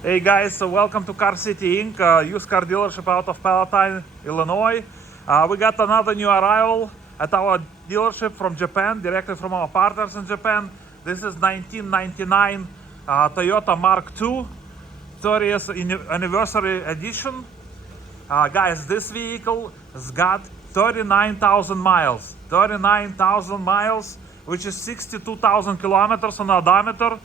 Hey guys, so welcome to Car City Inc., used car dealership out of Palatine, Illinois. We got another new arrival at our dealership from Japan, directly from our partners in Japan. This is 1999 Toyota Mark II 30th anniversary edition. Guys, this vehicle has got 39,000 miles. 39,000 miles, which is 62,000 kilometers on odometer.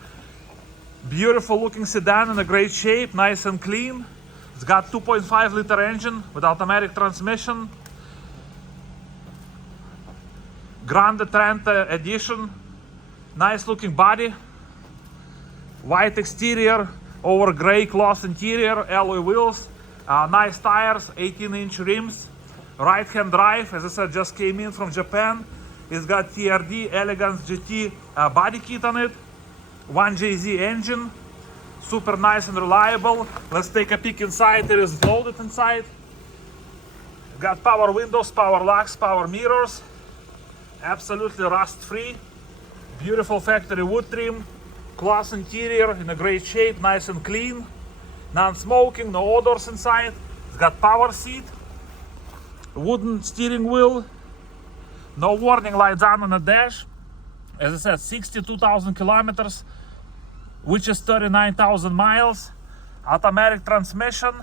Beautiful looking sedan in a great shape, nice and clean. It's got 2.5 liter engine with automatic transmission. Grande Trenta edition. Nice looking body. White exterior over gray cloth interior, alloy wheels. Nice tires, 18-inch rims. Right hand drive, as I said, just came in from Japan. It's got TRD Elegance GT body kit on it. 1JZ engine, super nice and reliable. Let's take a peek inside. It is loaded inside. Got power windows, power locks, power mirrors. Absolutely rust free. Beautiful factory wood trim. Cloth interior in a great shape, nice and clean. Non-smoking, no odors inside. It's got power seat. Wooden steering wheel. No warning lights on the dash. As I said, 62,000 kilometers, which is 39,000 miles. Automatic transmission.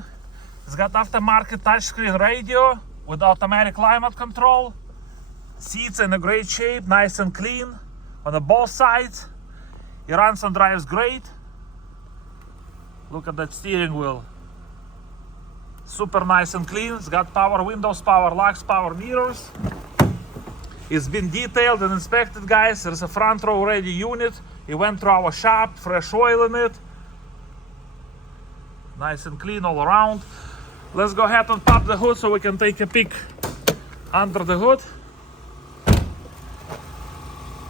It's got aftermarket touchscreen radio with automatic climate control. Seats in a great shape, nice and clean on both sides. It runs and drives great. Look at that steering wheel. Super nice and clean. It's got power windows, power locks, power mirrors. It's been detailed and inspected, guys. There's a front row ready unit. It went through our shop, fresh oil in it. Nice and clean all around. Let's go ahead and pop the hood so we can take a peek under the hood.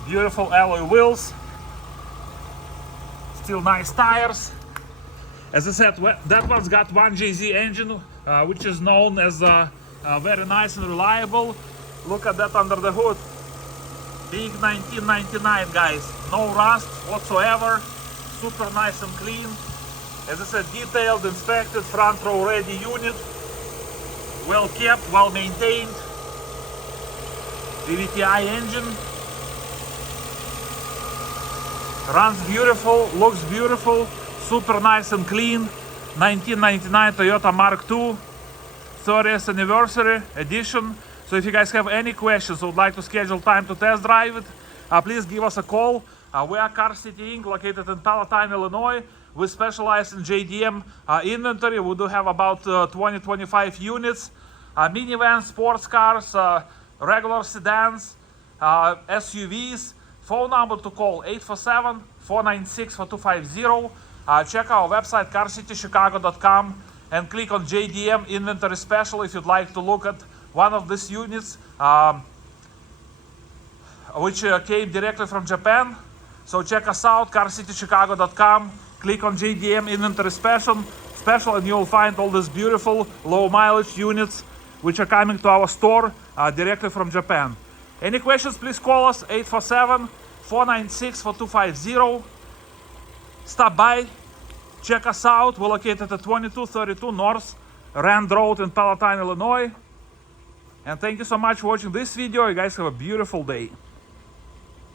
Beautiful alloy wheels. Still nice tires. As I said, that one's got 1JZ engine, which is known as very nice and reliable. Look at that under the hood. Big 1999, guys. No rust whatsoever. Super nice and clean. As I said, detailed, inspected, front row ready unit. Well kept, well maintained. VVTi engine. Runs beautiful, looks beautiful. Super nice and clean. 1999 Toyota Mark II 30th anniversary edition. So if you guys have any questions or would like to schedule time to test drive it, please give us a call. We are Car City Inc., located in Palatine, Illinois. We specialize in JDM inventory. We do have about 20-25 units. Minivans, sports cars, regular sedans, SUVs. Phone number to call 847-496-4250. Check our website carcitychicago.com and click on JDM inventory special if you'd like to look at one of these units, which came directly from Japan. So check us out, carcitychicago.com. Click on JDM inventory special, and you'll find all these beautiful low mileage units which are coming to our store directly from Japan. Any questions, please call us 847-496-4250. Stop by, check us out. We're located at 2232 North Rand Road in Palatine, Illinois. And thank you so much for watching this video. You guys have a beautiful day.